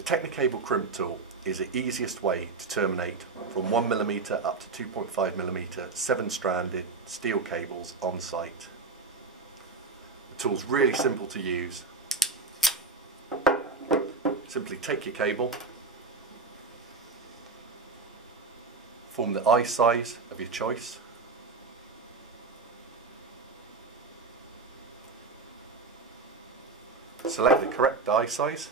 The Tecni-Cable crimp tool is the easiest way to terminate from 1mm up to 2.5mm 7-stranded steel cables on site. The tool's really simple to use. Simply take your cable, form the eye size of your choice, select the correct eye size,